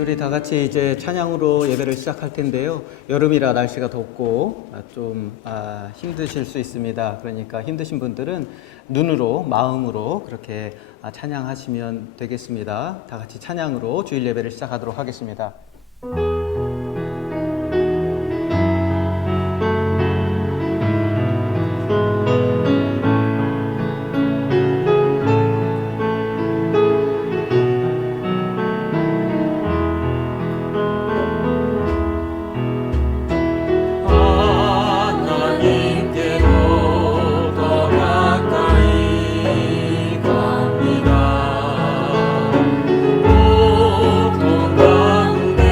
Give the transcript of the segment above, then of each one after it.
우리 다 같이 이제 찬양으로 예배를 시작할 텐데요. 여름이라 날씨가 덥고 좀 힘드실 수 있습니다. 그러니까 힘드신 분들은 눈으로, 마음으로 그렇게 찬양하시면 되겠습니다. 다 같이 찬양으로 주일 예배를 시작하도록 하겠습니다. 고통 가운데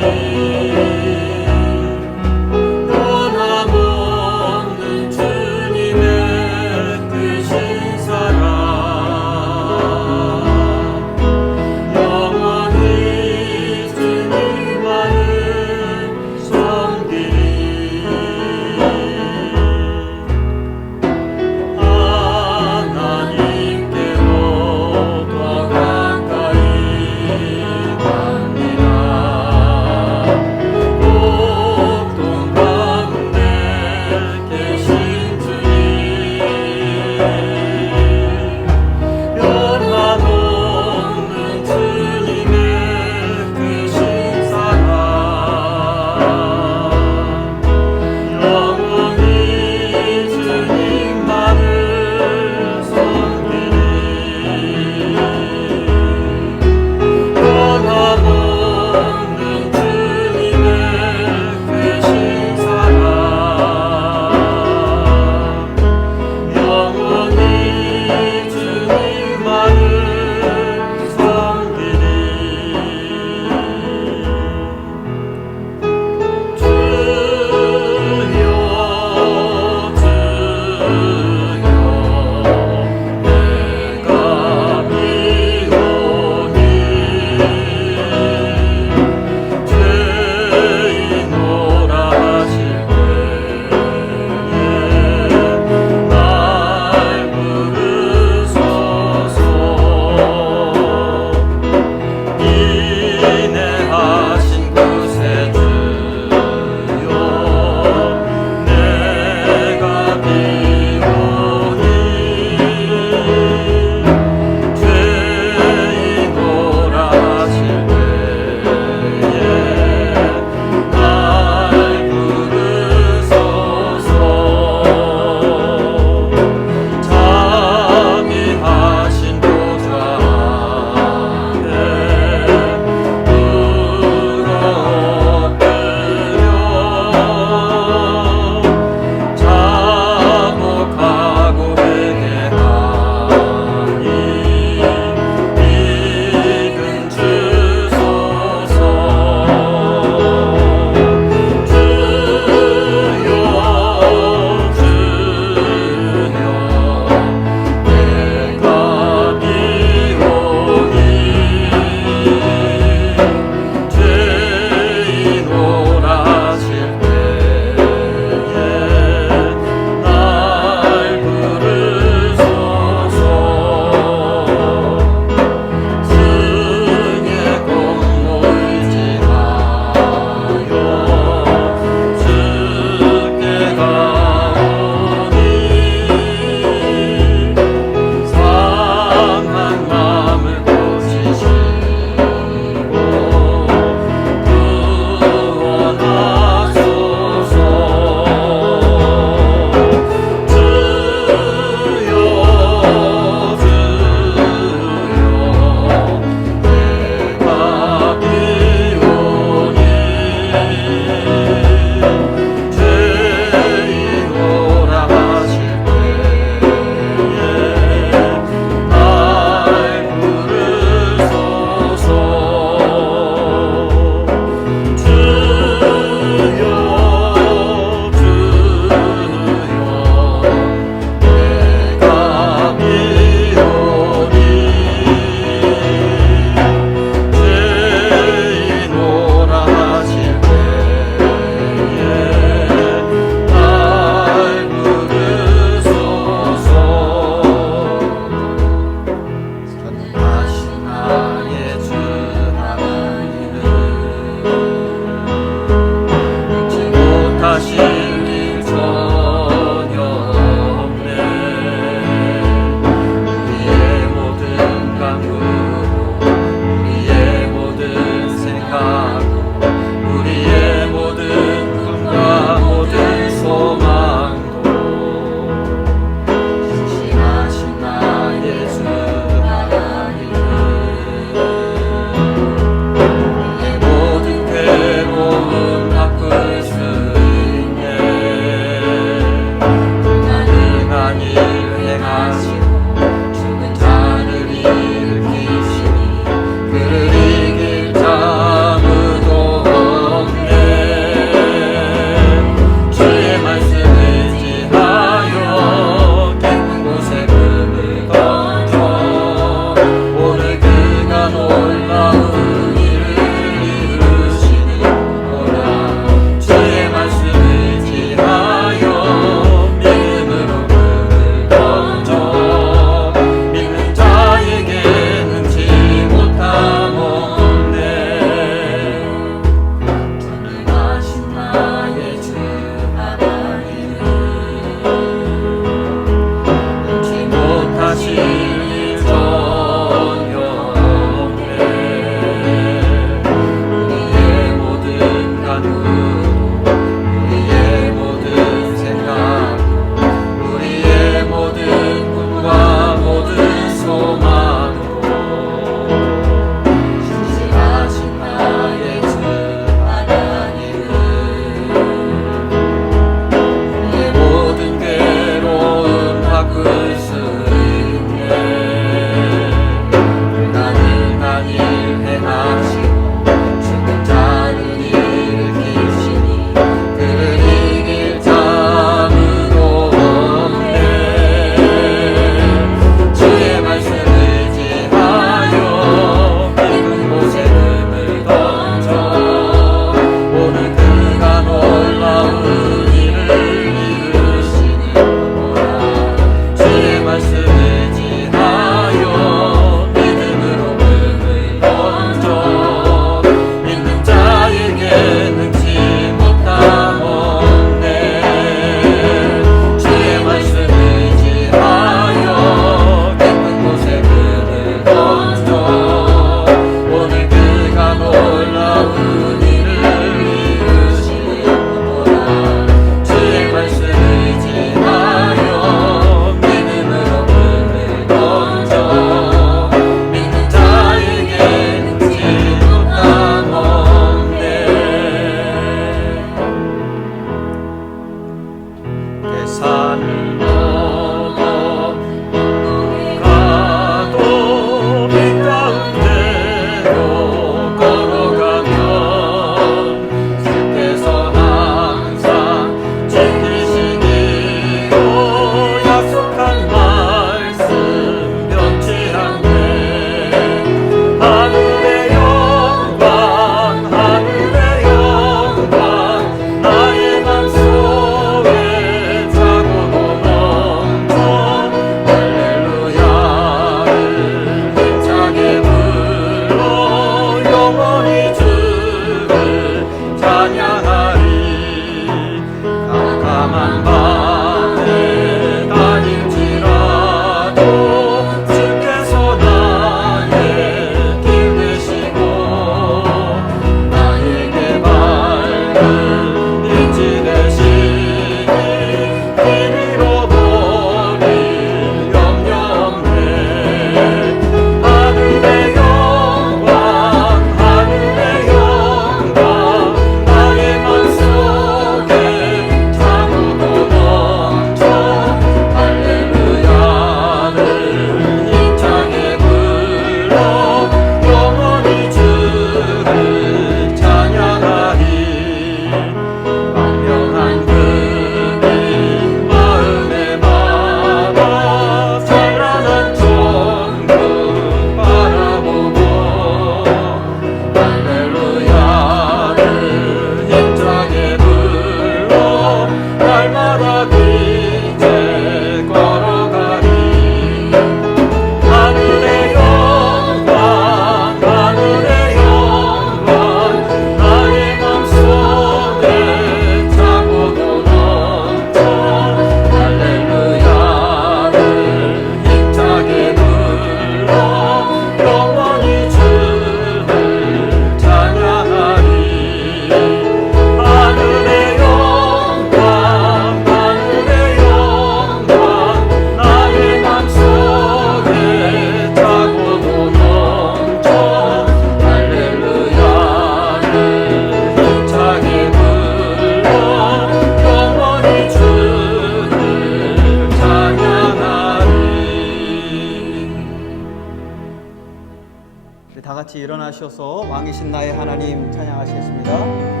우리 다 같이 일어나셔서 왕이신 나의 하나님 찬양하시겠습니다.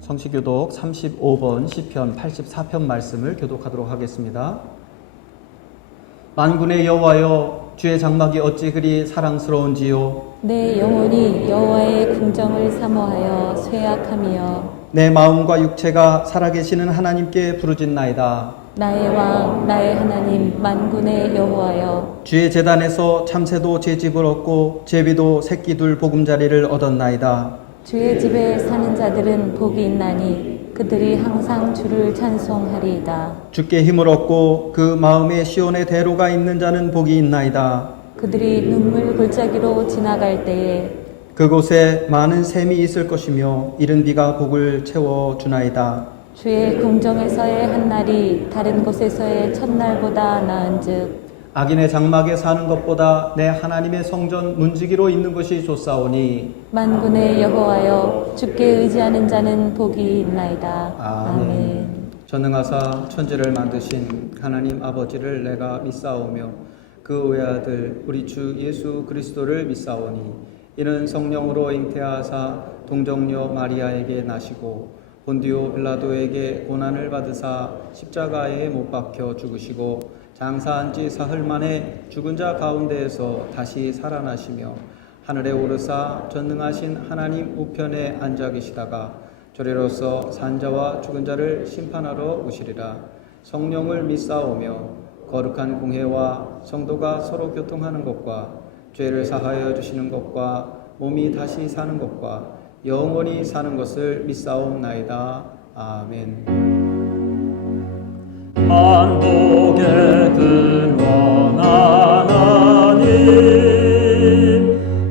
성시교독 35번 시편 84편 말씀을 교독하도록 하겠습니다. 만군의 여호와여, 주의 장막이 어찌 그리 사랑스러운지요. 내 영혼이 여호와의 궁정을 사모하여 쇠약함이여. 내 마음과 육체가 살아계시는 하나님께 부르짖나이다. 나의 왕, 나의 하나님, 만군의 여호와여. 주의 제단에서 참새도 제 집을 얻고 제비도 새끼 둘 보금자리를 얻었나이다. 주의 집에 사는 자들은 복이 있나니 그들이 항상 주를 찬송하리이다. 주께 힘을 얻고 그 마음에 시온의 대로가 있는 자는 복이 있나이다. 그들이 눈물 골짜기로 지나갈 때에 그곳에 많은 샘이 있을 것이며 이른 비가 복을 채워주나이다. 주의 궁정에서의 한 날이 다른 곳에서의 첫날보다 나은즉 악인의 장막에 사는 것보다 내 하나님의 성전 문지기로 있는 것이 좋사오니 만군의 여호와여, 주께 의지하는 자는 복이 있나이다. 아멘. 전능하사 천지를 만드신 하나님 아버지를 내가 믿사오며 그 외아들 우리 주 예수 그리스도를 믿사오니 이는 성령으로 잉태하사 동정녀 마리아에게 나시고 본디오 빌라도에게 고난을 받으사 십자가에 못 박혀 죽으시고 장사한 지 사흘 만에 죽은 자 가운데에서 다시 살아나시며 하늘에 오르사 전능하신 하나님 우편에 앉아 계시다가 저리로서 산자와 죽은 자를 심판하러 오시리라. 성령을 믿사오며 거룩한 공회와 성도가 서로 교통하는 것과 죄를 사하여 주시는 것과 몸이 다시 사는 것과 영원히 사는 것을 믿사옵나이다. 아멘. 만복의 근원한 하나님,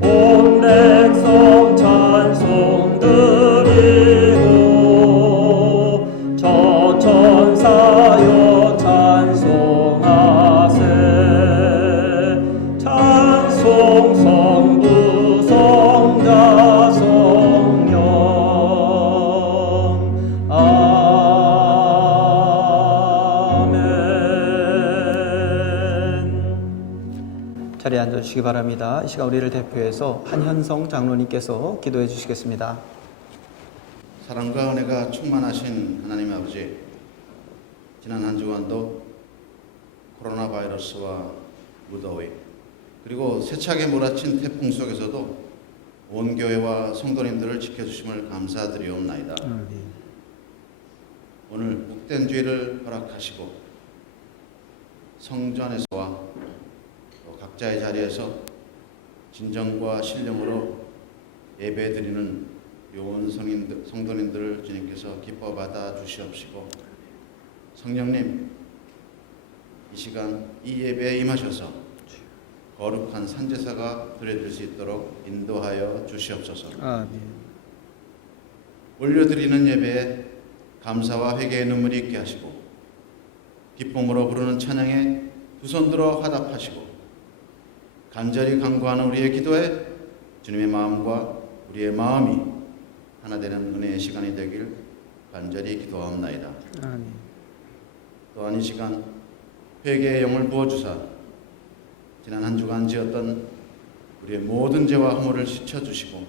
온 백성 찬송 드리고 저 천사여 찬송하세. 찬송 성부 성자 성령. 자리에 앉아주시기 바랍니다. 이 시간 우리를 대표해서 한현성 장로님께서 기도해 주시겠습니다. 사랑과 은혜가 충만하신 하나님 아버지, 지난 한 주간도 코로나 바이러스와 무더위 그리고 세차게 몰아친 태풍 속에서도 온 교회와 성도님들을 지켜주심을 감사드리옵나이다. 오늘 복된 주일을 허락하시고 성전에서와 각자의 자리에서 진정과 신령으로 예배드리는 온 성도님들을 주님께서 기뻐 받아 주시옵시고, 성령님 이 시간 이 예배에 임하셔서 거룩한 산제사가 드려질 수 있도록 인도하여 주시옵소서. 아멘. 올려드리는 예배에 감사와 회개의 눈물이 있게 하시고 기쁨으로 부르는 찬양에 두 손 들어 화답하시고 간절히 간구하는 우리의 기도에 주님의 마음과 우리의 마음이 하나 되는 은혜의 시간이 되길 간절히 기도하옵나이다. 아멘. 또한 이 시간 회개의 영을 부어주사 지난 한 주간 지었던 우리의 모든 죄와 허물을 씻어주시고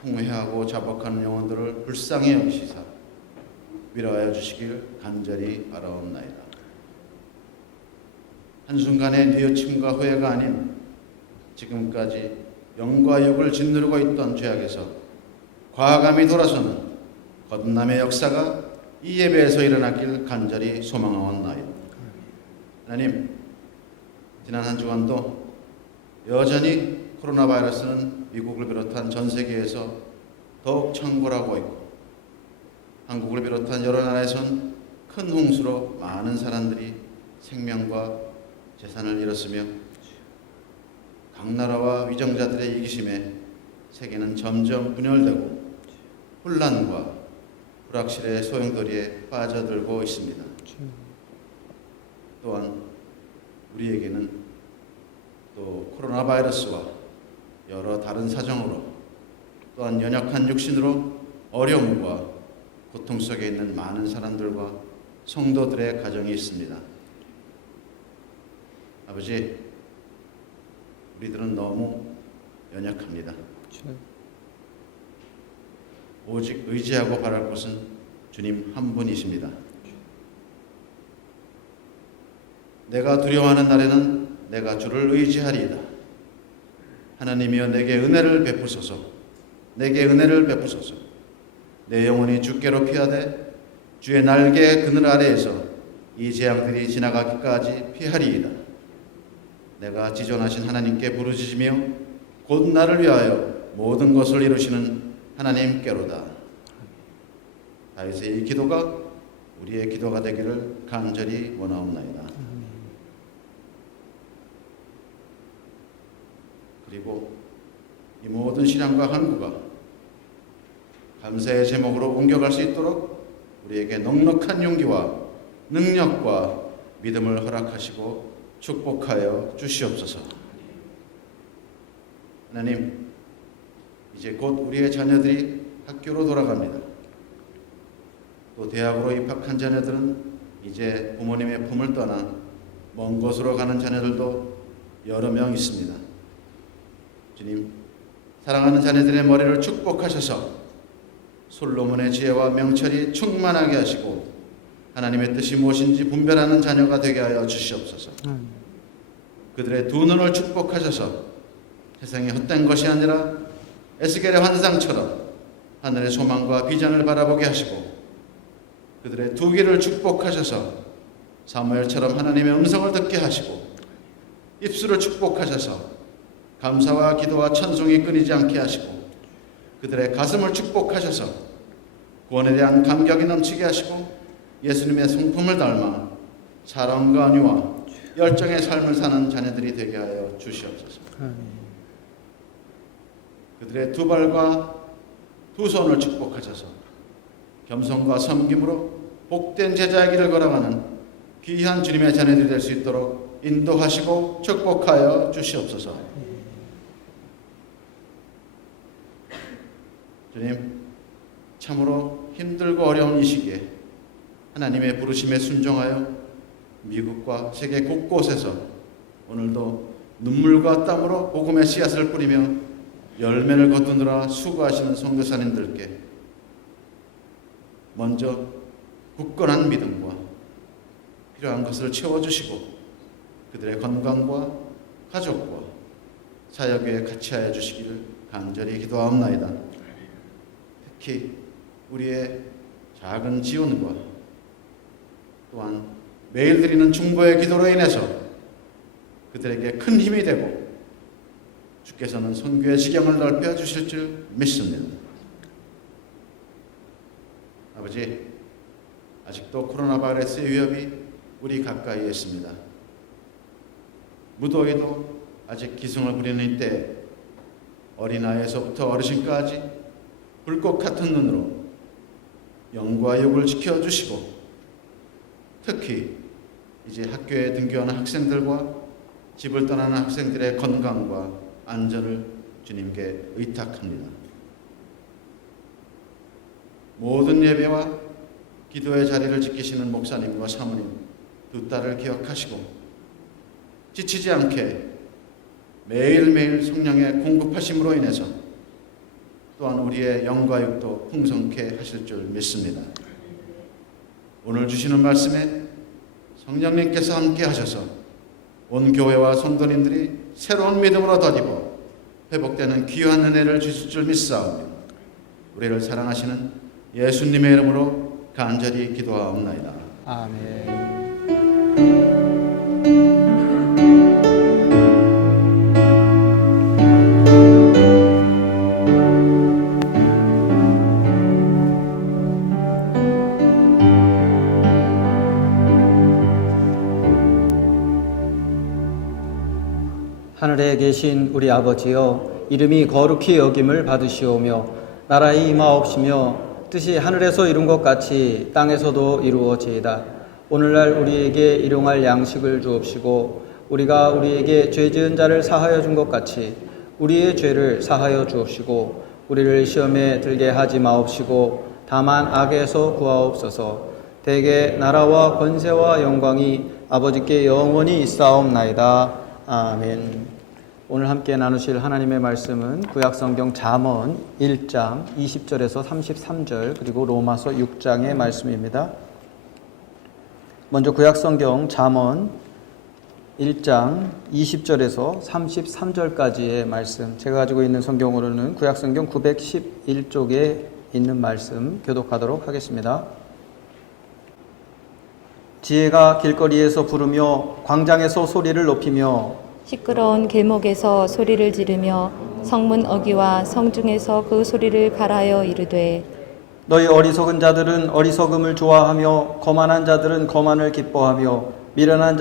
통회하고 자복하는 영혼들을 불쌍히 여기시사 위로하여 주시길 간절히 바라옵나이다. 한순간의 뉘우침과 후회가 아닌 지금까지 영과 욕을 짓누르고 있던 죄악에서 과감히 돌아서는 거듭남의 역사가 이 예배에서 일어나길 간절히 소망하옵나이다. 하나님, 지난 한 주간도 여전히 코로나 바이러스는 미국을 비롯한 전 세계에서 더욱 창궐하고 있고 한국을 비롯한 여러 나라에선 큰 홍수로 많은 사람들이 생명과 재산을 잃었으며 각 나라와 위정자들의 이기심에 세계는 점점 분열되고 혼란과 불확실의 소용돌이에 빠져들고 있습니다. 또한 우리에게는 또 코로나 바이러스와 여러 다른 사정으로 또한 연약한 육신으로 어려움과 고통 속에 있는 많은 사람들과 성도들의 가정이 있습니다. 아버지, 우리들은 너무 연약합니다. 오직 의지하고 바랄 것은 주님 한 분이십니다. 내가 두려워하는 날에는 내가 주를 의지하리이다. 하나님이여 내게 은혜를 베푸소서. 내게 은혜를 베푸소서. 내 영혼이 주께로 피하되 주의 날개 그늘 아래에서 이 재앙들이 지나가기까지 피하리이다. 내가 지존하신 하나님께 부르짖으며 곧 나를 위하여 모든 것을 이루시는 하나님께로다. 다윗의 이 기도가 우리의 기도가 되기를 간절히 원하옵나이다. 그리고 이 모든 신앙과 한구가 감사의 제목으로 옮겨갈 수 있도록 우리에게 넉넉한 용기와 능력과 믿음을 허락하시고 축복하여 주시옵소서. 하나님, 이제 곧 우리의 자녀들이 학교로 돌아갑니다. 또 대학으로 입학한 자녀들은 이제 부모님의 품을 떠나 먼 곳으로 가는 자녀들도 여러 명 있습니다. 주님, 사랑하는 자녀들의 머리를 축복하셔서 솔로몬의 지혜와 명철이 충만하게 하시고 하나님의 뜻이 무엇인지 분별하는 자녀가 되게 하여 주시옵소서. 그들의 두 눈을 축복하셔서 세상이 헛된 것이 아니라 에스겔의 환상처럼 하늘의 소망과 비전을 바라보게 하시고 그들의 두 귀를 축복하셔서 사무엘처럼 하나님의 음성을 듣게 하시고 입술을 축복하셔서 감사와 기도와 찬송이 끊이지 않게 하시고 그들의 가슴을 축복하셔서 구원에 대한 감격이 넘치게 하시고 예수님의 성품을 닮아 사랑과 안위와 열정의 삶을 사는 자녀들이 되게 하여 주시옵소서. 그들의 두 발과 두 손을 축복하셔서 겸손과 섬김으로 복된 제자의 길을 걸어가는 귀한 주님의 자녀들이 될 수 있도록 인도하시고 축복하여 주시옵소서. 주님, 참으로 힘들고 어려운 이 시기에 하나님의 부르심에 순종하여 미국과 세계 곳곳에서 오늘도 눈물과 땀으로 복음의 씨앗을 뿌리며 열매를 거두느라 수고하시는 선교사님들께 먼저 굳건한 믿음과 필요한 것을 채워주시고 그들의 건강과 가족과 사역에 같이 하여 주시기를 간절히 기도하옵나이다. 특히 우리의 작은 지원과 또한 매일 드리는 중보의 기도로 인해서 그들에게 큰 힘이 되고 주께서는 선교의 지경을 넓혀 주실 줄 믿습니다. 아버지, 아직도 코로나 바이러스의 위협이 우리 가까이에 있습니다. 무더위도 아직 기승을 부리는 이때 어린아이에서부터 어르신까지 불꽃 같은 눈으로 영과 육을 지켜주시고 특히 이제 학교에 등교하는 학생들과 집을 떠나는 학생들의 건강과 안전을 주님께 의탁합니다. 모든 예배와 기도의 자리를 지키시는 목사님과 사모님 두 딸을 기억하시고 지치지 않게 매일매일 성령의 공급하심으로 인해서 또한 우리의 영과 육도 풍성케 하실 줄 믿습니다. 오늘 주시는 말씀에 성령님께서 함께 하셔서 온 교회와 성도님들이 새로운 믿음으로 덧입어 회복되는 귀한 은혜를 주실 줄 믿사오며 우리를 사랑하시는 예수님의 이름으로 간절히 기도하옵나이다. 아멘. 하늘에 계신 우리 아버지여, 이름이 거룩히 여김을 받으시오며 나라의 임하옵시며 뜻이 하늘에서 이룬 것 같이 땅에서도 이루어지이다. 오늘날 우리에게 일용할 양식을 주옵시고 우리가 우리에게 죄 지은 자를 사하여 준 것 같이 우리의 죄를 사하여 주옵시고 우리를 시험에 들게 하지 마옵시고 다만 악에서 구하옵소서. 대개 나라와 권세와 영광이 아버지께 영원히 있사옵나이다. 아멘. 오늘 함께 나누실 하나님의 말씀은 구약성경 잠언 1장 20절에서 33절 그리고 로마서 6장의 말씀입니다. 먼저 구약성경 잠언 1장 20절에서 33절까지의 말씀, 제가 가지고 있는 성경으로는 구약성경 911쪽에 있는 말씀 교독하도록 하겠습니다. 지혜가 길거리에서 부르며 광장에서 소리를 높이며 시끄러운 길목에서 소리를 지르며 성문 어귀와 성중에서 그 소리를 갈하여 이르되 너희 어리석은 자들은 어리석음을 좋아하며 거만한 자들은 거만을 기뻐하며 미련한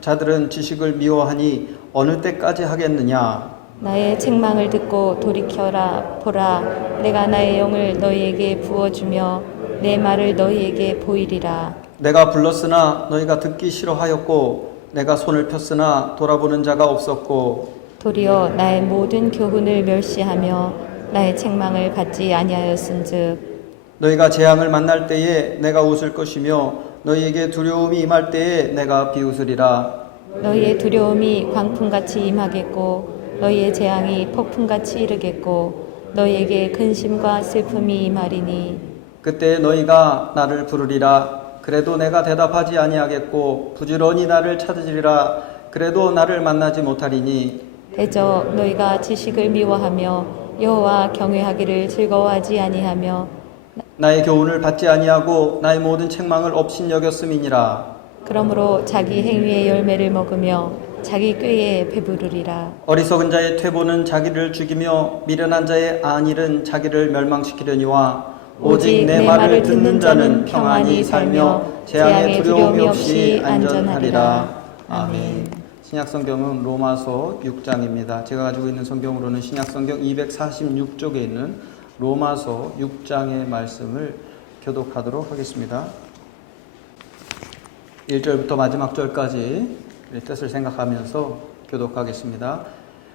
자들은 지식을 미워하니 어느 때까지 하겠느냐. 나의 책망을 듣고 돌이켜라. 보라, 내가 나의 영을 너희에게 부어주며 내 말을 너희에게 보이리라. 내가 불렀으나 너희가 듣기 싫어하였고 내가 손을 폈으나 돌아보는 자가 없었고 도리어 나의 모든 교훈을 멸시하며 나의 책망을 받지 아니하였은즉 너희가 재앙을 만날 때에 내가 웃을 것이며 너희에게 두려움이 임할 때에 내가 비웃으리라. 너희의 두려움이 광풍같이 임하겠고 너희의 재앙이 폭풍같이 이르겠고 너희에게 근심과 슬픔이 임하리니 그때 너희가 나를 부르리라. 그래도 내가 대답하지 아니하겠고 부지런히 나를 찾으리라. 그래도 나를 만나지 못하리니 대저 너희가 지식을 미워하며 여호와 경외하기를 즐거워하지 아니하며 나의 교훈을 받지 아니하고 나의 모든 책망을 업신여겼음이니라. 그러므로 자기 행위의 열매를 먹으며 자기 꾀에 배부르리라. 어리석은 자의 퇴보는 자기를 죽이며 미련한 자의 안일은 자기를 멸망시키려니와 오직 내 말을 듣는 자는 평안히 살며 재앙의 두려움이 없이 안전하리라. 아멘. 신약성경은 로마서 6장입니다. 제가 가지고 있는 성경으로는 신약성경 246쪽에 있는 로마서 6장의 말씀을 교독하도록 하겠습니다. 1절부터 마지막 절까지 뜻을 생각하면서 교독하겠습니다.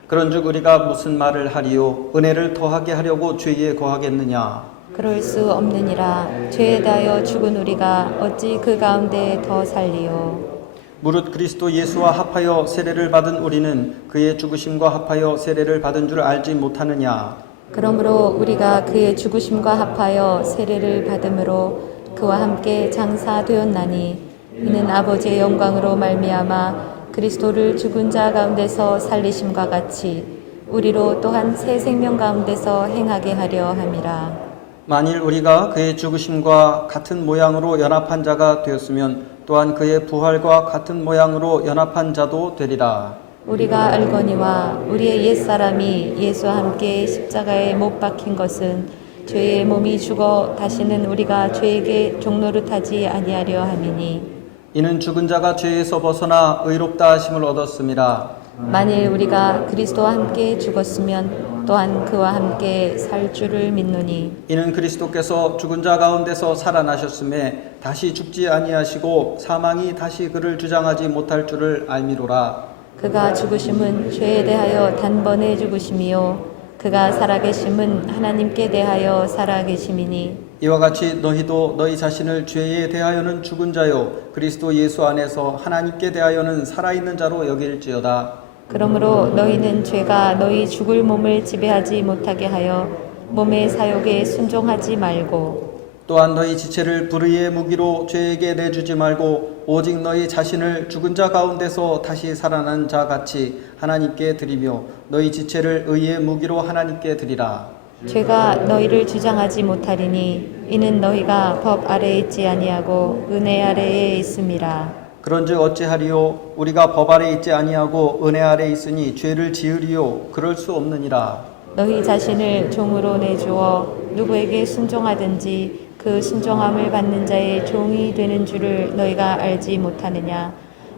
그런즉 우리가 무슨 말을 하리요? 은혜를 더하게 하려고 죄에 거하겠느냐? 그럴 수 없느니라. 죄에 대하여 죽은 우리가 어찌 그 가운데 더 살리요? 무릇 그리스도 예수와 합하여 세례를 받은 우리는 그의 죽으심과 합하여 세례를 받은 줄 알지 못하느냐? 그러므로 우리가 그의 죽으심과 합하여 세례를 받음으로 그와 함께 장사되었나니 이는 아버지의 영광으로 말미암아 그리스도를 죽은 자 가운데서 살리심과 같이 우리로 또한 새 생명 가운데서 행하게 하려 함이라. 만일 우리가 그의 죽으심과 같은 모양으로 연합한 자가 되었으면 또한 그의 부활과 같은 모양으로 연합한 자도 되리라. 우리가 알거니와 우리의 옛사람이 예수와 함께 십자가에 못 박힌 것은 죄의 몸이 죽어 다시는 우리가 죄에게 종노릇하지 아니하려 함이니 이는 죽은 자가 죄에서 벗어나 의롭다 하심을 얻었음이라. 만일 우리가 그리스도와 함께 죽었으면 또한 그와 함께 살 줄을 믿노니 이는 그리스도께서 죽은 자 가운데서 살아나셨음에 다시 죽지 아니하시고 사망이 다시 그를 주장하지 못할 줄을 알미로라. 그가 죽으심은 죄에 대하여 단번에 죽으심이요 그가 살아계심은 하나님께 대하여 살아계심이니 이와 같이 너희도 너희 자신을 죄에 대하여는 죽은 자요 그리스도 예수 안에서 하나님께 대하여는 살아있는 자로 여길지어다. 그러므로 너희는 죄가 너희 죽을 몸을 지배하지 못하게 하여 몸의 사욕에 순종하지 말고 또한 너희 지체를 불의의 무기로 죄에게 내주지 말고 오직 너희 자신을 죽은 자 가운데서 다시 살아난 자 같이 하나님께 드리며 너희 지체를 의의 무기로 하나님께 드리라. 죄가 너희를 주장하지 못하리니 이는 너희가 법 아래에 있지 아니하고 은혜 아래에 있음이라. 그런즉 어찌하리요 우리가 법 아래 있지 아니하고 은혜 아래 있으니 죄를 지으리요 그럴 수 없느니라. 너희 자신을 종으로 내주어 누구에게 순종하든지 그 순종함을 받는 자의 종이 되는 줄을 너희가 알지 못하느냐.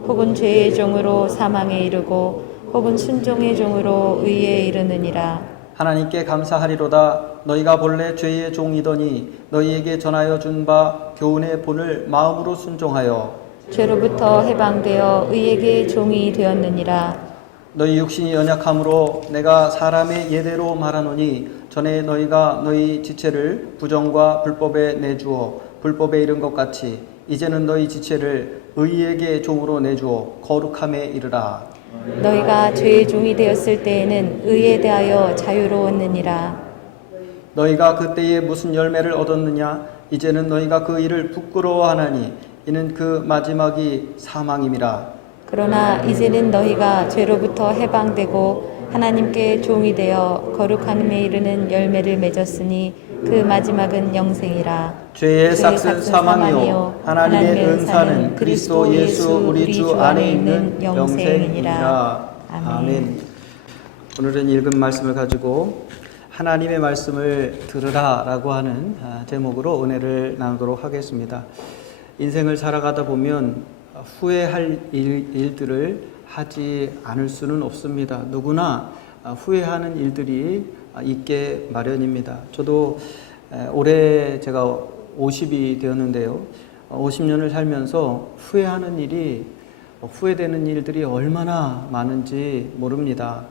혹은 죄의 종으로 사망에 이르고 혹은 순종의 종으로 의에 이르느니라. 하나님께 감사하리로다. 너희가 본래 죄의 종이더니 너희에게 전하여 준 바 교훈의 본을 마음으로 순종하여 죄로부터 해방되어 의에게 종이 되었느니라. 너희 육신이 연약함으로 내가 사람의 예대로 말하노니 전에 너희가 너희 지체를 부정과 불법에 내주어 불법에 이른 것 같이 이제는 너희 지체를 의에게 종으로 내주어 거룩함에 이르라. 너희가 죄의 종이 되었을 때에는 의에 대하여 자유로웠느니라. 너희가 그때에 무슨 열매를 얻었느냐? 이제는 너희가 그 일을 부끄러워하나니 이는 그 마지막이 사망임이라. 그러나 이제는 너희가 죄로부터 해방되고 하나님께 종이 되어 거룩함에 이르는 열매를 맺었으니 그 마지막은 영생이라. 죄의 삭은 사망이요 하나님의 은사는 그리스도 예수 우리 주 안에 있는 영생이니라. 아멘. 오늘은 읽은 말씀을 가지고 하나님의 말씀을 들으라라고 하는 제목으로 은혜를 나누도록 하겠습니다. 인생을 살아가다 보면 후회할 일들을 하지 않을 수는 없습니다. 누구나 후회하는 일들이 있게 마련입니다. 저도 올해 제가 50이 되었는데요. 50년을 살면서 후회하는 일이 후회되는 일들이 얼마나 많은지 모릅니다.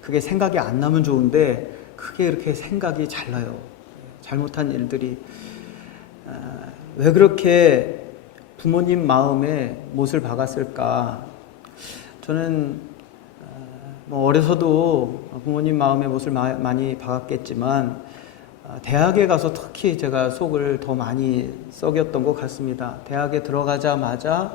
그게 생각이 안 나면 좋은데 크게 이렇게 생각이 잘 나요. 잘못한 일들이 왜 그렇게 부모님 마음에 못을 박았을까? 저는 어려서도 부모님 마음에 못을 많이 박았겠지만 대학에 가서 특히 제가 속을 더 많이 썩였던 것 같습니다. 대학에 들어가자마자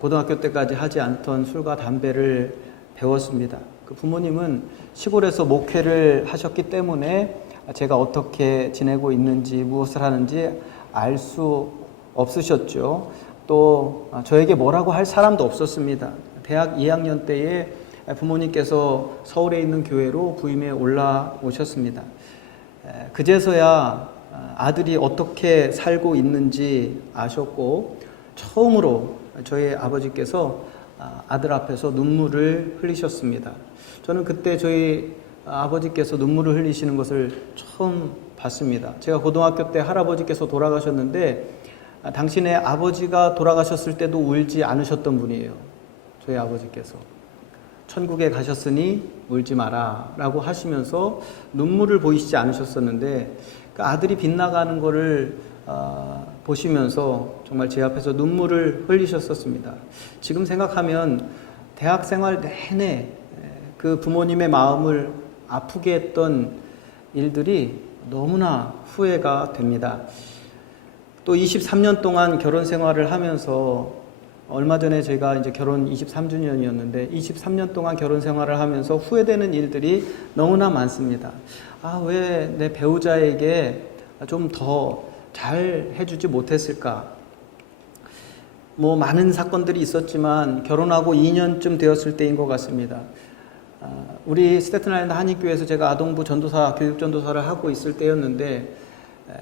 고등학교 때까지 하지 않던 술과 담배를 배웠습니다. 그 부모님은 시골에서 목회를 하셨기 때문에 제가 어떻게 지내고 있는지 무엇을 하는지 알 수 없으셨죠. 또 저에게 뭐라고 할 사람도 없었습니다. 대학 2학년 때에 부모님께서 서울에 있는 교회로 부임해 올라오셨습니다. 그제서야 아들이 어떻게 살고 있는지 아셨고 처음으로 저희 아버지께서 아들 앞에서 눈물을 흘리셨습니다. 저는 그때 저희 아버지께서 눈물을 흘리시는 것을 처음 봤습니다. 제가 고등학교 때 할아버지께서 돌아가셨는데 당신의 아버지가 돌아가셨을 때도 울지 않으셨던 분이에요. 저희 아버지께서. 천국에 가셨으니 울지 마라 라고 하시면서 눈물을 보이시지 않으셨었는데 그 아들이 빗나가는 거를 보시면서 정말 제 앞에서 눈물을 흘리셨었습니다. 지금 생각하면 대학 생활 내내 그 부모님의 마음을 아프게 했던 일들이 너무나 후회가 됩니다. 또 23년 동안 결혼 생활을 하면서 얼마 전에 제가 이제 결혼 23주년이었는데 23년 동안 결혼 생활을 하면서 후회되는 일들이 너무나 많습니다. 왜 내 배우자에게 좀 더 잘 해주지 못했을까? 많은 사건들이 있었지만 결혼하고 2년쯤 되었을 때인 것 같습니다. 우리 스테튼-아일랜드 한인교회에서 제가 아동부 전도사, 교육전도사를 하고 있을 때였는데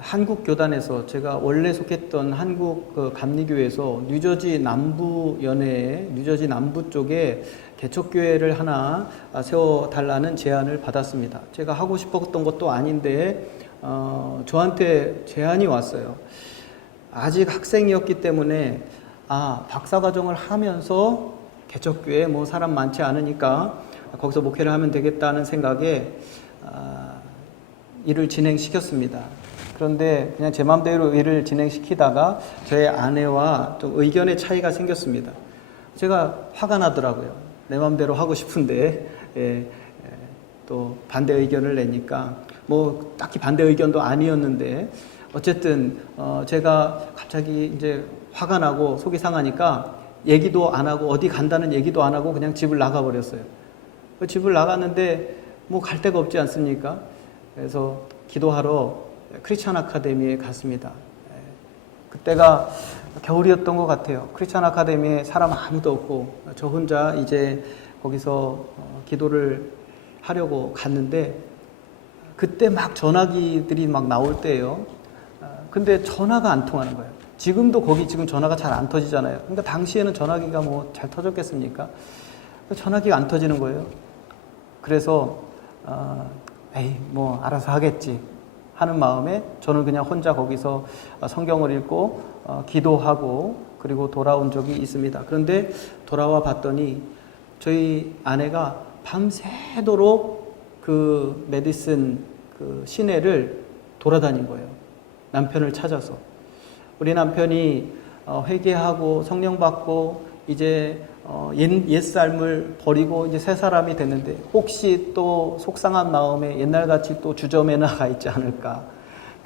한국교단에서 제가 원래 속했던 한국 감리교회에서 뉴저지 남부연회에 뉴저지 남부 쪽에 개척교회를 하나 세워달라는 제안을 받았습니다. 제가 하고 싶었던 것도 아닌데 저한테 제안이 왔어요. 아직 학생이었기 때문에 박사과정을 하면서 개척교회 사람 많지 않으니까 거기서 목회를 하면 되겠다는 생각에 일을 진행시켰습니다. 그런데 그냥 제 마음대로 일을 진행시키다가 저의 아내와 좀 의견의 차이가 생겼습니다. 제가 화가 나더라고요. 내 마음대로 하고 싶은데 또 반대 의견을 내니까 뭐 딱히 반대 의견도 아니었는데 어쨌든 제가 갑자기 이제 화가 나고 속이 상하니까 얘기도 안 하고 어디 간다는 얘기도 안 하고 그냥 집을 나가버렸어요. 집을 나갔는데 뭐 갈 데가 없지 않습니까? 그래서 기도하러 크리스천 아카데미에 갔습니다. 그때가 겨울이었던 것 같아요. 크리스천 아카데미에 사람 아무도 없고 저 혼자 이제 거기서 기도를 하려고 갔는데 그때 막 전화기들이 막 나올 때예요. 근데 전화가 안 통하는 거예요. 지금도 거기 지금 전화가 잘 안 터지잖아요. 그러니까 당시에는 전화기가 뭐 잘 터졌겠습니까? 전화기가 안 터지는 거예요. 그래서 에이 뭐 알아서 하겠지 하는 마음에 저는 그냥 혼자 거기서 성경을 읽고 기도하고 그리고 돌아온 적이 있습니다. 그런데 돌아와 봤더니 저희 아내가 밤새도록 그 메디슨 그 시내를 돌아다닌 거예요. 남편을 찾아서. 우리 남편이 회개하고 성령 받고 이제 옛 삶을 버리고 이제 새 사람이 됐는데 혹시 또 속상한 마음에 옛날같이 또 주점에 나가 있지 않을까.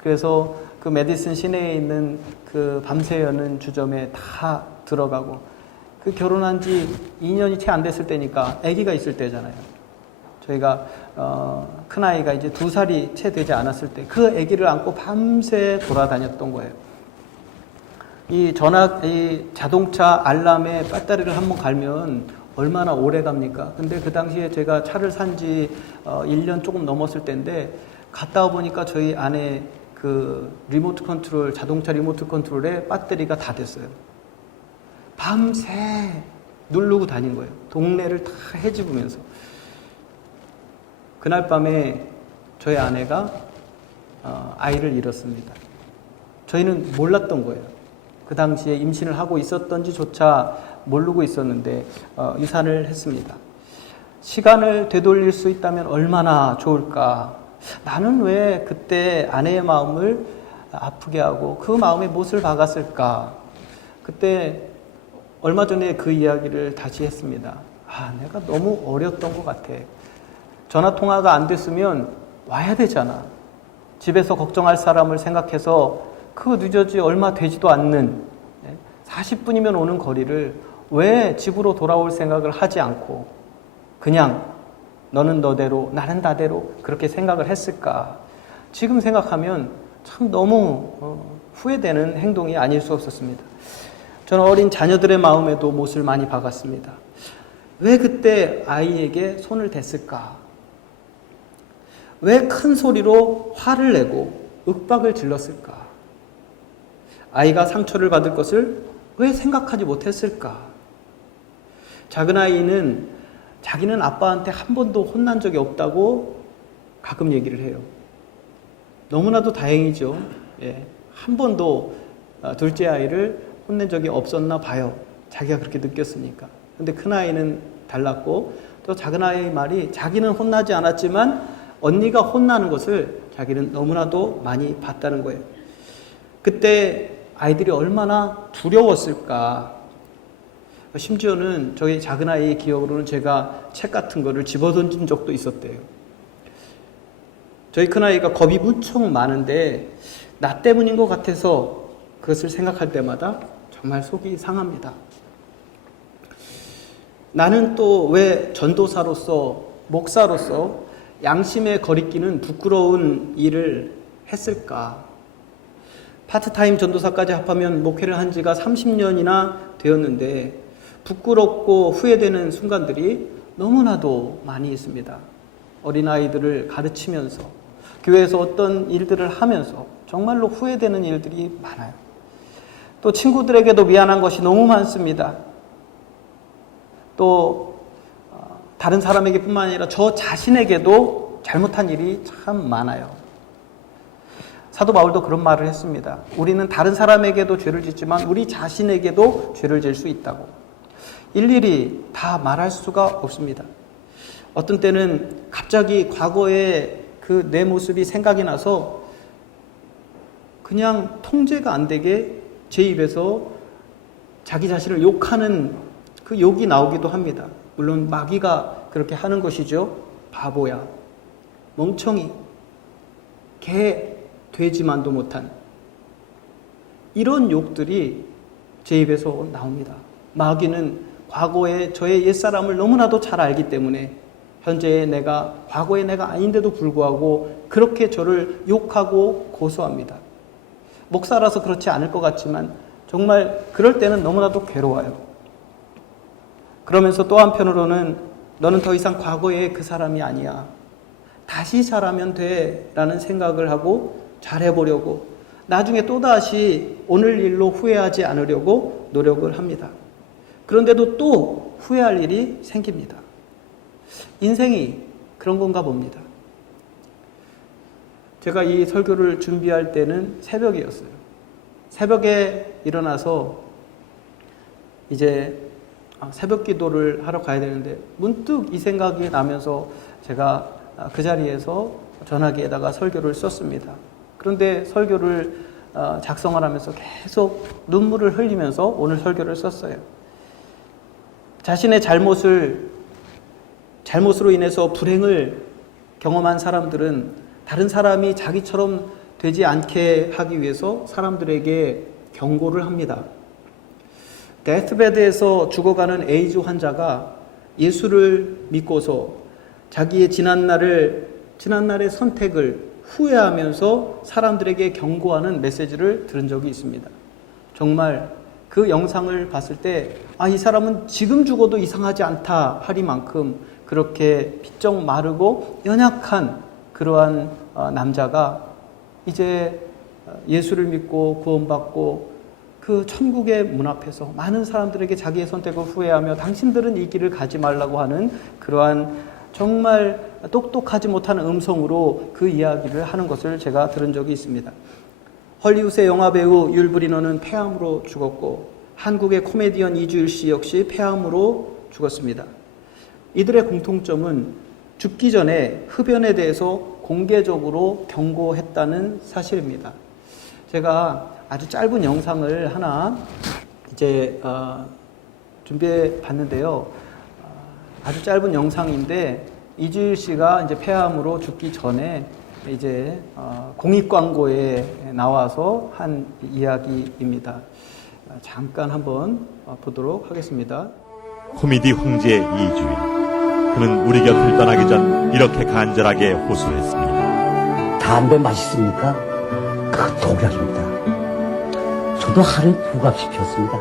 그래서 그 메디슨 시내에 있는 그 밤새 여는 주점에 다 들어가고 그 결혼한 지 2년이 채 안 됐을 때니까 아기가 있을 때잖아요. 저희가 큰아이가 이제 2살이 채 되지 않았을 때 그 아기를 안고 밤새 돌아다녔던 거예요. 이 자동차 알람에 배터리를 한번 갈면 얼마나 오래 갑니까? 근데 그 당시에 제가 차를 산 지 1년 조금 넘었을 때인데 갔다 와 보니까 저희 안에 그 리모트 컨트롤, 자동차 리모트 컨트롤에 배터리가 다 됐어요. 밤새 누르고 다닌 거예요. 동네를 다 헤집으면서. 그날 밤에 저희 아내가 아이를 잃었습니다. 저희는 몰랐던 거예요. 그 당시에 임신을 하고 있었던지조차 모르고 있었는데 유산을 했습니다. 시간을 되돌릴 수 있다면 얼마나 좋을까. 나는 왜 그때 아내의 마음을 아프게 하고 그 마음에 못을 박았을까. 그때 얼마 전에 그 이야기를 다시 했습니다. 내가 너무 어렸던 것 같아. 전화통화가 안 됐으면 와야 되잖아. 집에서 걱정할 사람을 생각해서 그 늦어지 얼마 되지도 않는 40분이면 오는 거리를 왜 집으로 돌아올 생각을 하지 않고 그냥 너는 너대로 나는 나대로 그렇게 생각을 했을까. 지금 생각하면 참 너무 후회되는 행동이 아닐 수 없었습니다. 저는 어린 자녀들의 마음에도 못을 많이 박았습니다. 왜 그때 아이에게 손을 댔을까? 왜 큰 소리로 화를 내고 윽박을 질렀을까? 아이가 상처를 받을 것을 왜 생각하지 못했을까? 작은 아이는 자기는 아빠한테 한 번도 혼난 적이 없다고 가끔 얘기를 해요. 너무나도 다행이죠. 한 번도 둘째 아이를 혼낸 적이 없었나 봐요. 자기가 그렇게 느꼈으니까. 근데 큰 아이는 달랐고 또 작은 아이의 말이 자기는 혼나지 않았지만 언니가 혼나는 것을 자기는 너무나도 많이 봤다는 거예요. 그때 아이들이 얼마나 두려웠을까. 심지어는 저희 작은 아이의 기억으로는 제가 책 같은 거를 집어던진 적도 있었대요. 저희 큰아이가 겁이 무척 많은데 나 때문인 것 같아서 그것을 생각할 때마다 정말 속이 상합니다. 나는 또 왜 전도사로서 목사로서 양심의 거리끼는 부끄러운 일을 했을까? 파트타임 전도사까지 합하면 목회를 한 지가 30년이나 되었는데 부끄럽고 후회되는 순간들이 너무나도 많이 있습니다. 어린아이들을 가르치면서 교회에서 어떤 일들을 하면서 정말로 후회되는 일들이 많아요. 또 친구들에게도 미안한 것이 너무 많습니다. 또 다른 사람에게 뿐만 아니라 저 자신에게도 잘못한 일이 참 많아요. 사도 바울도 그런 말을 했습니다. 우리는 다른 사람에게도 죄를 짓지만 우리 자신에게도 죄를 질 수 있다고. 일일이 다 말할 수가 없습니다. 어떤 때는 갑자기 과거에 그 내 모습이 생각이 나서 그냥 통제가 안 되게 제 입에서 자기 자신을 욕하는 그 욕이 나오기도 합니다. 물론 마귀가 그렇게 하는 것이죠. 바보야, 멍청이, 개, 돼지만도 못한 이런 욕들이 제 입에서 나옵니다. 마귀는 과거의 저의 옛사람을 너무나도 잘 알기 때문에 현재의 내가, 과거의 내가 아닌데도 불구하고 그렇게 저를 욕하고 고소합니다. 목사라서 그렇지 않을 것 같지만 정말 그럴 때는 너무나도 괴로워요. 그러면서 또 한편으로는 너는 더 이상 과거의 그 사람이 아니야. 다시 잘하면 돼 라는 생각을 하고 잘해보려고 나중에 또다시 오늘 일로 후회하지 않으려고 노력을 합니다. 그런데도 또 후회할 일이 생깁니다. 인생이 그런 건가 봅니다. 제가 이 설교를 준비할 때는 새벽이었어요. 새벽에 일어나서 이제 새벽 기도를 하러 가야 되는데 문득 이 생각이 나면서 제가 그 자리에서 전화기에다가 설교를 썼습니다. 그런데 설교를 작성을 하면서 계속 눈물을 흘리면서 오늘 설교를 썼어요. 자신의 잘못으로 인해서 불행을 경험한 사람들은 다른 사람이 자기처럼 되지 않게 하기 위해서 사람들에게 경고를 합니다. 데스베드에서 죽어가는 에이즈 환자가 예수를 믿고서 자기의 지난날의 선택을 후회하면서 사람들에게 경고하는 메시지를 들은 적이 있습니다. 정말 그 영상을 봤을 때 이 사람은 지금 죽어도 이상하지 않다 하리만큼 그렇게 비쩍 마르고 연약한 그러한 남자가 이제 예수를 믿고 구원받고 그 천국의 문 앞에서 많은 사람들에게 자기의 선택을 후회하며 당신들은 이 길을 가지 말라고 하는 그러한 정말 똑똑하지 못한 음성으로 그 이야기를 하는 것을 제가 들은 적이 있습니다. 헐리우드의 영화배우 율브리너는 폐암으로 죽었고 한국의 코미디언 이주일 씨 역시 폐암으로 죽었습니다. 이들의 공통점은 죽기 전에 흡연에 대해서 공개적으로 경고했다는 사실입니다. 제가 아주 짧은 영상을 하나 이제 준비해 봤는데요. 아주 짧은 영상인데 이주일 씨가 이제 폐암으로 죽기 전에 이제 공익 광고에 나와서 한 이야기입니다. 잠깐 한번 보도록 하겠습니다. 코미디 황제 이주일. 그는 우리 곁을 떠나기 전 이렇게 간절하게 호소했습니다. 담배 맛있습니까? 그거 독약입니다. 저도 하루에 2갑씩 피웠습니다.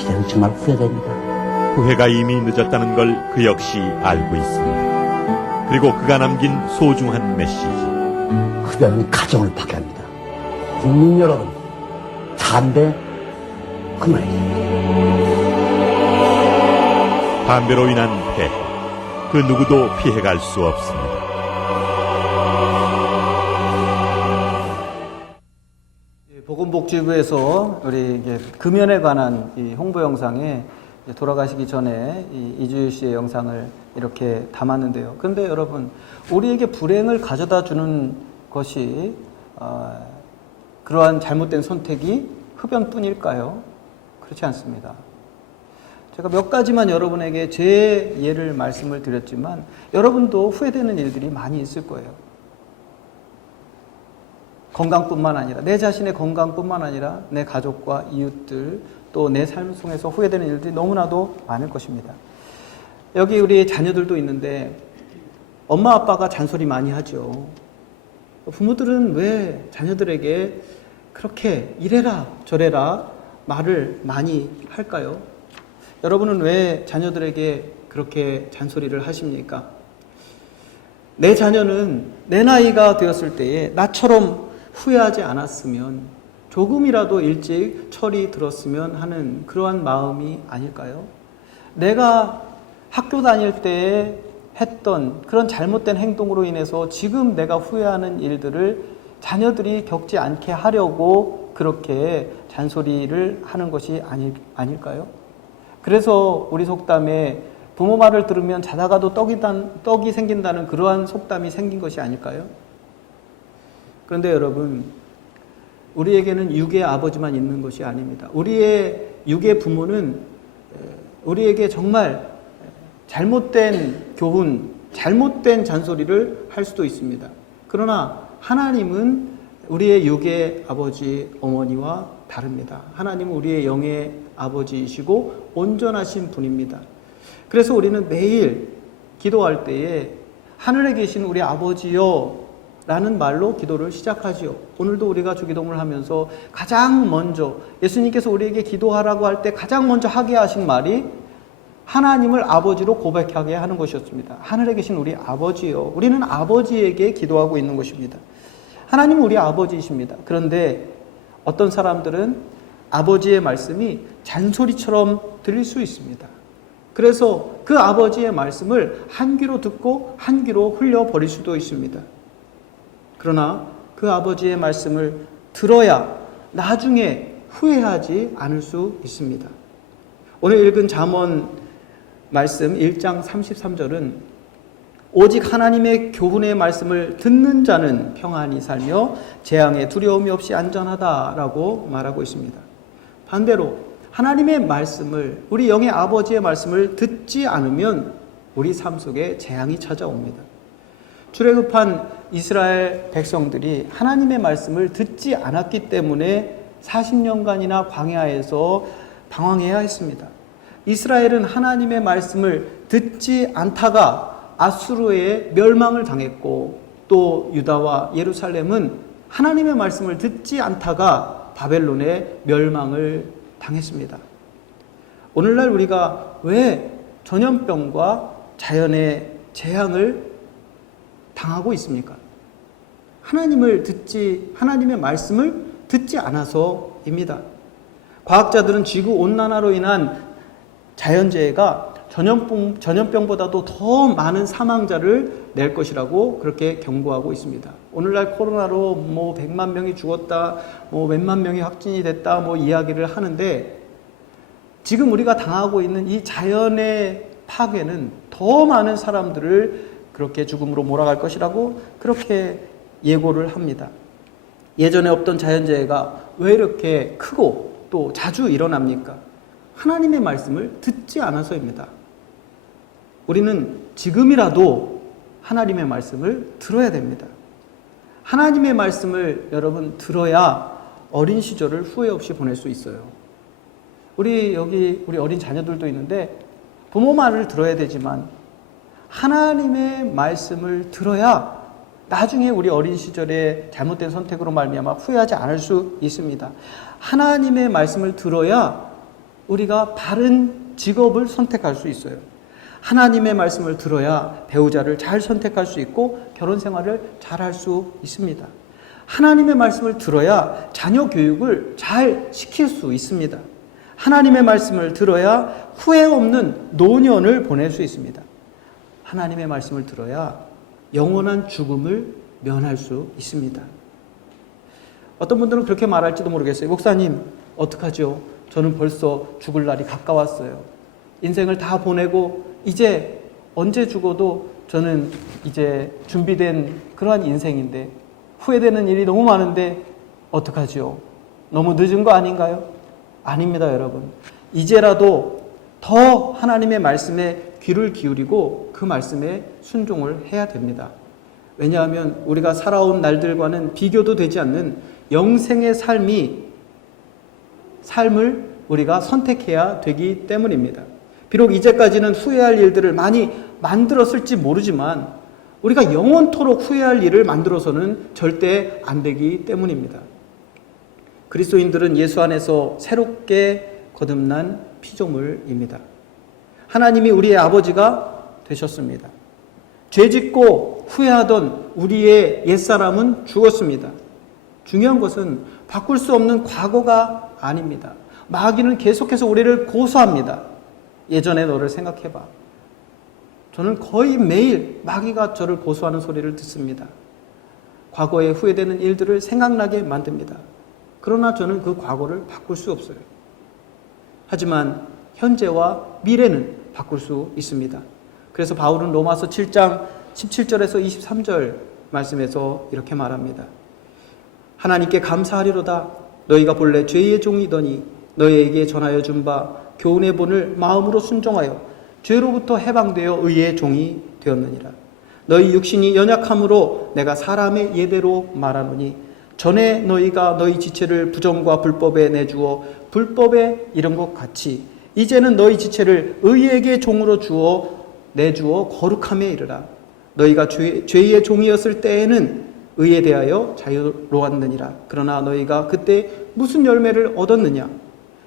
이제는 정말 후회됩니다. 후회가 이미 늦었다는 걸 그 역시 알고 있습니다. 그리고 그가 남긴 소중한 메시지. 흡연은 가정을 파괴합니다. 국민 여러분, 담배 그만해야 담배로 인한 폐해. 그 누구도 피해갈 수 없습니다. 보건복지부에서 우리 이게 금연에 관한 이 홍보 영상에 돌아가시기 전에 이 이주일 씨의 영상을 이렇게 담았는데요. 그런데 여러분, 우리에게 불행을 가져다 주는 것이 그러한 잘못된 선택이 흡연뿐일까요? 그렇지 않습니다. 제가 몇 가지만 여러분에게 제 예를 말씀을 드렸지만 여러분도 후회되는 일들이 많이 있을 거예요. 건강뿐만 아니라 내 자신의 건강뿐만 아니라 내 가족과 이웃들 또 내 삶 속에서 후회되는 일들이 너무나도 많을 것입니다. 여기 우리 자녀들도 있는데 엄마 아빠가 잔소리 많이 하죠. 부모들은 왜 자녀들에게 그렇게 이래라 저래라 말을 많이 할까요? 여러분은 왜 자녀들에게 그렇게 잔소리를 하십니까? 내 자녀는 내 나이가 되었을 때에 나처럼 후회하지 않았으면 조금이라도 일찍 철이 들었으면 하는 그러한 마음이 아닐까요? 내가 학교 다닐 때 했던 그런 잘못된 행동으로 인해서 지금 내가 후회하는 일들을 자녀들이 겪지 않게 하려고 그렇게 잔소리를 하는 것이 아닐까요? 그래서 우리 속담에 부모 말을 들으면 자다가도 떡이 생긴다는 그러한 속담이 생긴 것이 아닐까요? 그런데 여러분, 우리에게는 육의 아버지만 있는 것이 아닙니다. 우리의 육의 부모는 우리에게 정말 잘못된 교훈, 잘못된 잔소리를 할 수도 있습니다. 그러나 하나님은 우리의 육의 아버지, 어머니와 다릅니다. 하나님은 우리의 영의 아버지이시고 온전하신 분입니다. 그래서 우리는 매일 기도할 때에 하늘에 계신 우리 아버지요 라는 말로 기도를 시작하지요. 오늘도 우리가 주기도문을 하면서 가장 먼저 예수님께서 우리에게 기도하라고 할 때 가장 먼저 하게 하신 말이 하나님을 아버지로 고백하게 하는 것이었습니다. 하늘에 계신 우리 아버지요. 우리는 아버지에게 기도하고 있는 것입니다. 하나님은 우리 아버지이십니다. 그런데 어떤 사람들은 아버지의 말씀이 잔소리처럼 들릴 수 있습니다. 그래서 그 아버지의 말씀을 한 귀로 듣고 한 귀로 흘려버릴 수도 있습니다. 그러나 그 아버지의 말씀을 들어야 나중에 후회하지 않을 수 있습니다. 오늘 읽은 잠언 말씀 1장 33절은 오직 하나님의 교훈의 말씀을 듣는 자는 평안히 살며 재앙에 두려움이 없이 안전하다라고 말하고 있습니다. 반대로 하나님의 말씀을, 우리 영의 아버지의 말씀을 듣지 않으면 우리 삶 속에 재앙이 찾아옵니다. 출애굽한 이스라엘 백성들이 하나님의 말씀을 듣지 않았기 때문에 40년간이나 광야에서 방황해야 했습니다. 이스라엘은 하나님의 말씀을 듣지 않다가 아수르의 멸망을 당했고, 또 유다와 예루살렘은 하나님의 말씀을 듣지 않다가 바벨론의 멸망을 당했습니다. 오늘날 우리가 왜 전염병과 자연의 재앙을 당하고 있습니까? 하나님의 말씀을 듣지 않아서입니다. 과학자들은 지구 온난화로 인한 자연재해가 전염병보다도 더 많은 사망자를 낼 것이라고 그렇게 경고하고 있습니다. 오늘날 코로나로 100만 명이 죽었다, 몇만 명이 확진이 됐다, 이야기를 하는데, 지금 우리가 당하고 있는 이 자연의 파괴는 더 많은 사람들을 그렇게 죽음으로 몰아갈 것이라고 그렇게 예고를 합니다. 예전에 없던 자연재해가 왜 이렇게 크고 또 자주 일어납니까? 하나님의 말씀을 듣지 않아서입니다. 우리는 지금이라도 하나님의 말씀을 들어야 됩니다. 하나님의 말씀을 여러분 들어야 어린 시절을 후회 없이 보낼 수 있어요. 우리 어린 자녀들도 있는데 부모 말을 들어야 되지만 하나님의 말씀을 들어야 나중에 우리 어린 시절에 잘못된 선택으로 말미암아 후회하지 않을 수 있습니다. 하나님의 말씀을 들어야 우리가 바른 직업을 선택할 수 있어요. 하나님의 말씀을 들어야 배우자를 잘 선택할 수 있고 결혼 생활을 잘 할 수 있습니다. 하나님의 말씀을 들어야 자녀 교육을 잘 시킬 수 있습니다. 하나님의 말씀을 들어야 후회 없는 노년을 보낼 수 있습니다. 하나님의 말씀을 들어야 영원한 죽음을 면할 수 있습니다. 어떤 분들은 그렇게 말할지도 모르겠어요. 목사님, 어떡하죠? 저는 벌써 죽을 날이 가까웠어요. 인생을 다 보내고 이제 언제 죽어도 저는 이제 준비된 그러한 인생인데 후회되는 일이 너무 많은데 어떡하죠? 너무 늦은 거 아닌가요? 아닙니다, 여러분. 이제라도 더 하나님의 말씀에 귀를 기울이고 그 말씀에 순종을 해야 됩니다. 왜냐하면 우리가 살아온 날들과는 비교도 되지 않는 영생의 삶을 우리가 선택해야 되기 때문입니다. 비록 이제까지는 후회할 일들을 많이 만들었을지 모르지만 우리가 영원토록 후회할 일을 만들어서는 절대 안 되기 때문입니다. 그리스도인들은 예수 안에서 새롭게 거듭난 피조물입니다. 하나님이 우리의 아버지가 되셨습니다. 죄짓고 후회하던 우리의 옛사람은 죽었습니다. 중요한 것은 바꿀 수 없는 과거가 아닙니다. 마귀는 계속해서 우리를 고소합니다. 예전의 너를 생각해봐. 저는 거의 매일 마귀가 저를 고소하는 소리를 듣습니다. 과거에 후회되는 일들을 생각나게 만듭니다. 그러나 저는 그 과거를 바꿀 수 없어요. 하지만 현재와 미래는 바꿀 수 있습니다. 그래서 바울은 로마서 7장 17절에서 23절 말씀에서 이렇게 말합니다. 하나님께 감사하리로다. 너희가 본래 죄의 종이더니 너희에게 전하여 준 바 교훈의 본을 마음으로 순종하여 죄로부터 해방되어 의의 종이 되었느니라. 너희 육신이 연약함으로 내가 사람의 예대로 말하노니 전에 너희가 너희 지체를 부정과 불법에 내주어 불법에 이른 것 같이 이제는 너희 지체를 의에게 종으로 내주어 거룩함에 이르라. 너희가 죄의 종이었을 때에는 의에 대하여 자유로웠느니라. 그러나 너희가 그때 무슨 열매를 얻었느냐?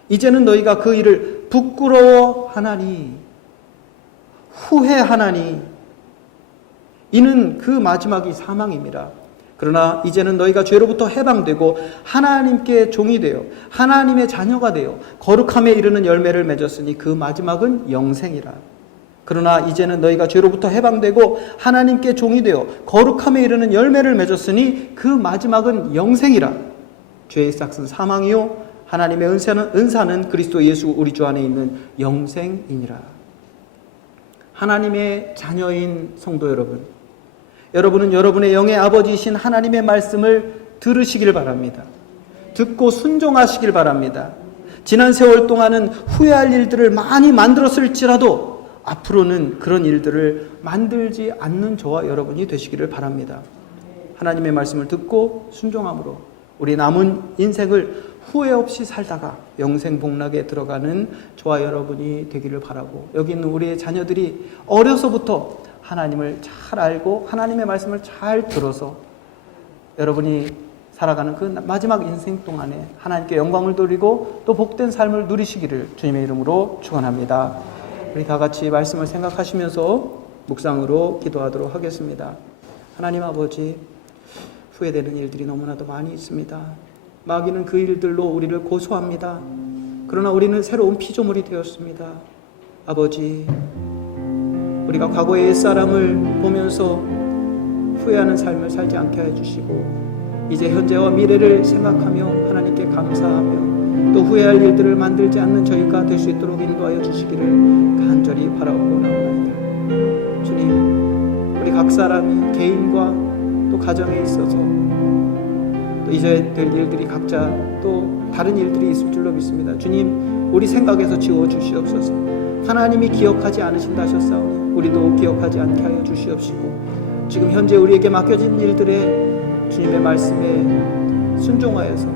이제는 너희가 그 일을 부끄러워하나니 후회하나니 이는 그 마지막이 사망입니다. 그러나 이제는 너희가 죄로부터 해방되고 하나님께 종이 되어 하나님의 자녀가 되어 거룩함에 이르는 열매를 맺었으니 그 마지막은 영생이라. 그러나 이제는 너희가 죄로부터 해방되고 하나님께 종이 되어 거룩함에 이르는 열매를 맺었으니 그 마지막은 영생이라. 죄의 싹은 사망이요 하나님의 은사는 그리스도 예수 우리 주 안에 있는 영생이니라. 하나님의 자녀인 성도 여러분, 여러분은 여러분의 영의 아버지이신 하나님의 말씀을 들으시길 바랍니다. 듣고 순종하시길 바랍니다. 지난 세월 동안은 후회할 일들을 많이 만들었을지라도 앞으로는 그런 일들을 만들지 않는 저와 여러분이 되시기를 바랍니다. 하나님의 말씀을 듣고 순종함으로 우리 남은 인생을 후회 없이 살다가 영생 복락에 들어가는 저와 여러분이 되기를 바라고, 여기 있는 우리의 자녀들이 어려서부터 하나님을 잘 알고 하나님의 말씀을 잘 들어서 여러분이 살아가는 그 마지막 인생 동안에 하나님께 영광을 돌리고 또 복된 삶을 누리시기를 주님의 이름으로 축원합니다. 우리 다 같이 말씀을 생각하시면서 묵상으로 기도하도록 하겠습니다. 하나님 아버지, 후회되는 일들이 너무나도 많이 있습니다. 마귀는 그 일들로 우리를 고소합니다. 그러나 우리는 새로운 피조물이 되었습니다. 아버지, 우리가 과거의 옛사람을 보면서 후회하는 삶을 살지 않게 해주시고 이제 현재와 미래를 생각하며 하나님께 감사하며 또 후회할 일들을 만들지 않는 저희가 될 수 있도록 인도하여 주시기를 간절히 바라고 나옵니다. 주님, 우리 각 사람이 개인과 또 가정에 있어서 또 잊어야 될 일들이 각자 또 다른 일들이 있을 줄로 믿습니다. 주님, 우리 생각에서 지워 주시옵소서. 하나님이 기억하지 않으신다 하셨사오니 우리도 기억하지 않게 하여 주시옵시고 지금 현재 우리에게 맡겨진 일들에 주님의 말씀에 순종하여서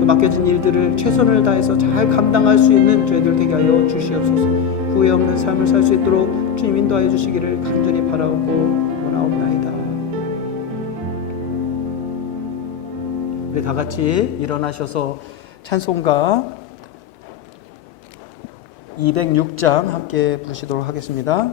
또 맡겨진 일들을 최선을 다해서 잘 감당할 수 있는 저희들 되게 하여 주시옵소서. 후회 없는 삶을 살 수 있도록 주님 인도하여 주시기를 간절히 바라오고 원하옵나이다. 우리 다 같이 일어나셔서 찬송가 206장 함께 부르시도록 하겠습니다.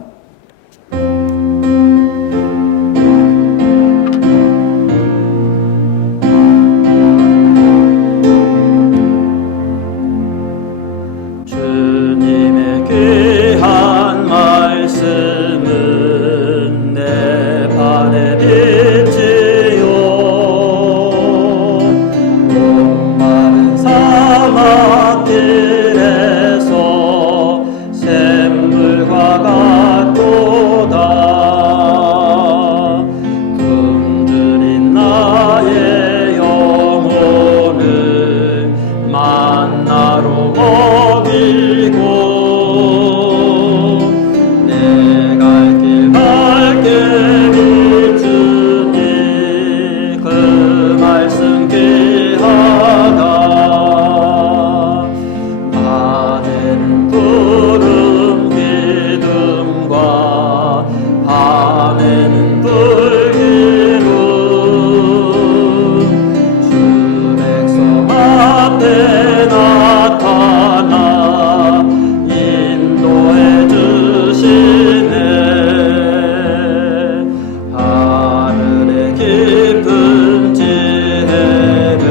주님의 귀한 말씀은 내 발에 빛이요 목마른 사막길에서 샘물과 같도다. 굶주린 나의 영혼을 만나로 먹이고 내 갈 길 밝게 비추니 그 말씀 귀하다. 낮에는 구름 기둥과 밤에는 불기둥 주 백성 앞에 나타나 인도해 주시네. 하늘의 깊은 지혜를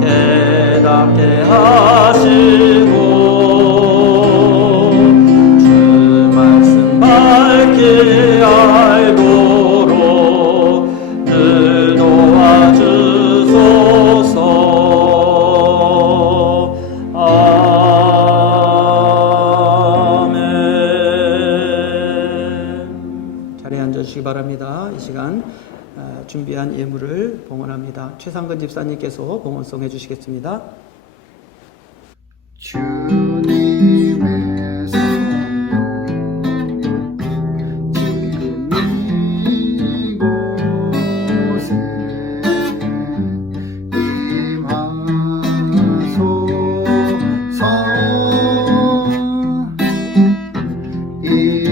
깨닫게 하시고 주 말씀 밝게 알도록 늘 도와주소서. 아멘. 준비한 예물을 봉헌합니다. 최상근 집사님께서 봉헌송 해주시겠습니다. 주님의 성령 지금 이곳에 임하소서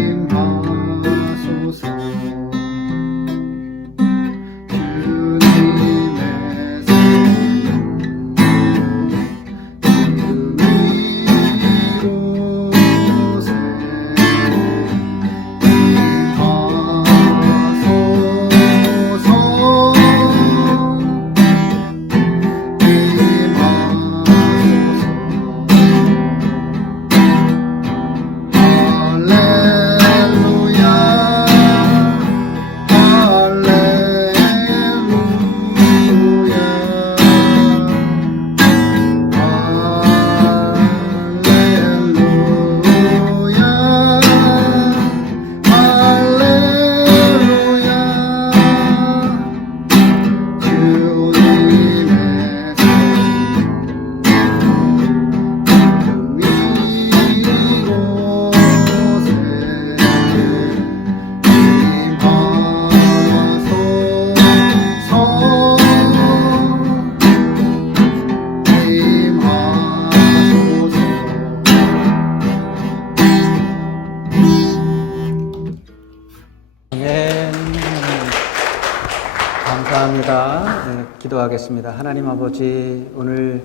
감사합니다. 네, 기도하겠습니다. 하나님 아버지, 오늘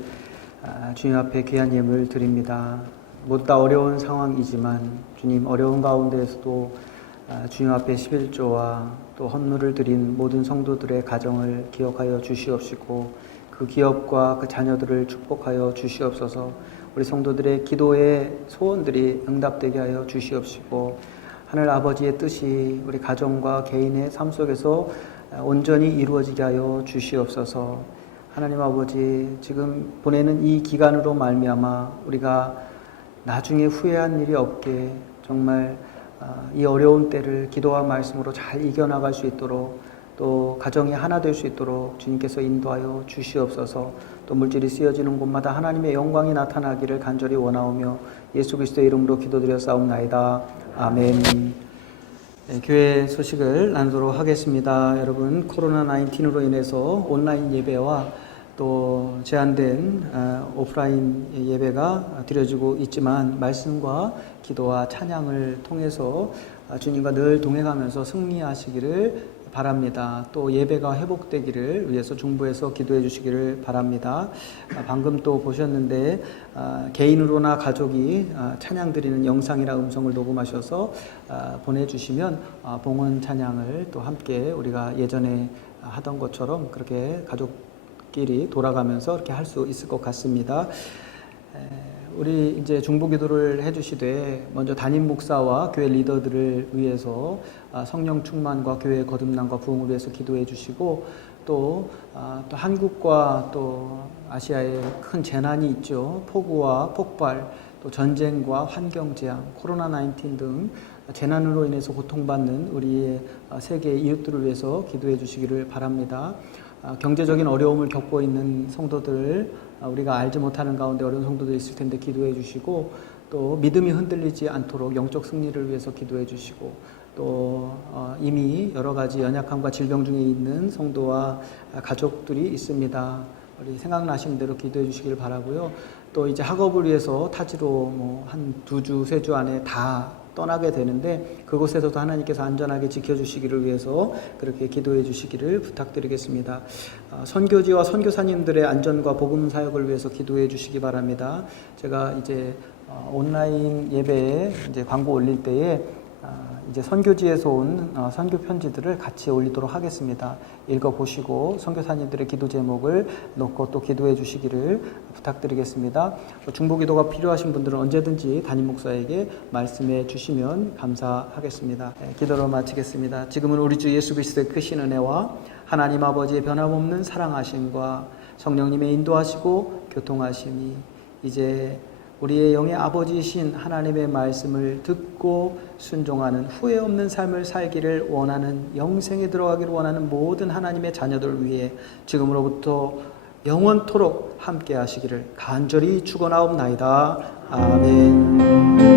주님 앞에 귀한 예물 드립니다. 모두 다 어려운 상황이지만 주님 어려운 가운데에서도 주님 앞에 11조와 또 헌물을 드린 모든 성도들의 가정을 기억하여 주시옵시고 그 기업과 그 자녀들을 축복하여 주시옵소서. 우리 성도들의 기도의 소원들이 응답되게 하여 주시옵시고 하늘 아버지의 뜻이 우리 가정과 개인의 삶 속에서 온전히 이루어지게 하여 주시옵소서. 하나님 아버지, 지금 보내는 이 기간으로 말미암아 우리가 나중에 후회한 일이 없게 정말 이 어려운 때를 기도와 말씀으로 잘 이겨나갈 수 있도록 또 가정이 하나 될 수 있도록 주님께서 인도하여 주시옵소서. 또 물질이 쓰여지는 곳마다 하나님의 영광이 나타나기를 간절히 원하오며 예수 그리스도의 이름으로 기도드려 싸움나이다. 아멘. 네, 교회 소식을 나누도록 하겠습니다. 여러분, 코로나19으로 인해서 온라인 예배와 또 제한된 오프라인 예배가 드려지고 있지만 말씀과 기도와 찬양을 통해서 주님과 늘 동행하면서 승리하시기를 바랍니다. 또 예배가 회복되기를 위해서 중보해서 기도해 주시기를 바랍니다. 방금 또 보셨는데 개인으로나 가족이 찬양 드리는 영상이나 음성을 녹음하셔서 보내주시면 봉헌 찬양을 또 함께 우리가 예전에 하던 것처럼 그렇게 가족끼리 돌아가면서 이렇게 할 수 있을 것 같습니다. 우리 이제 중보기도를 해주시되 먼저 담임 목사와 교회 리더들을 위해서 성령 충만과 교회의 거듭남과 부흥을 위해서 기도해 주시고 또 한국과 또 아시아에 큰 재난이 있죠. 폭우와 폭발, 또 전쟁과 환경재앙, 코로나19 등 재난으로 인해서 고통받는 우리의 세계 이웃들을 위해서 기도해 주시기를 바랍니다. 경제적인 어려움을 겪고 있는 성도들, 우리가 알지 못하는 가운데 어려운 성도들이 있을 텐데 기도해 주시고 또 믿음이 흔들리지 않도록 영적 승리를 위해서 기도해 주시고 또 이미 여러 가지 연약함과 질병 중에 있는 성도와 가족들이 있습니다. 우리 생각나시는 대로 기도해 주시길 바라고요. 또 이제 학업을 위해서 타지로 한 2주, 3주 안에 다 떠나게 되는데 그곳에서도 하나님께서 안전하게 지켜주시기를 위해서 그렇게 기도해 주시기를 부탁드리겠습니다. 선교지와 선교사님들의 안전과 복음 사역을 위해서 기도해 주시기 바랍니다. 제가 이제 온라인 예배에 이제 광고 올릴 때에 이제 선교지에서 온 선교 편지들을 같이 올리도록 하겠습니다. 읽어보시고 선교사님들의 기도 제목을 놓고 또 기도해 주시기를 부탁드리겠습니다. 중보기도가 필요하신 분들은 언제든지 담임 목사에게 말씀해 주시면 감사하겠습니다. 기도로 마치겠습니다. 지금은 우리 주 예수 그리스도의 크신 은혜와 하나님 아버지의 변함없는 사랑하심과 성령님의 인도하시고 교통하심이 이제 우리의 영의 아버지이신 하나님의 말씀을 듣고 순종하는 후회 없는 삶을 살기를 원하는, 영생에 들어가기를 원하는 모든 하나님의 자녀들 위해 지금으로부터 영원토록 함께 하시기를 간절히 축원하옵나이다. 아멘.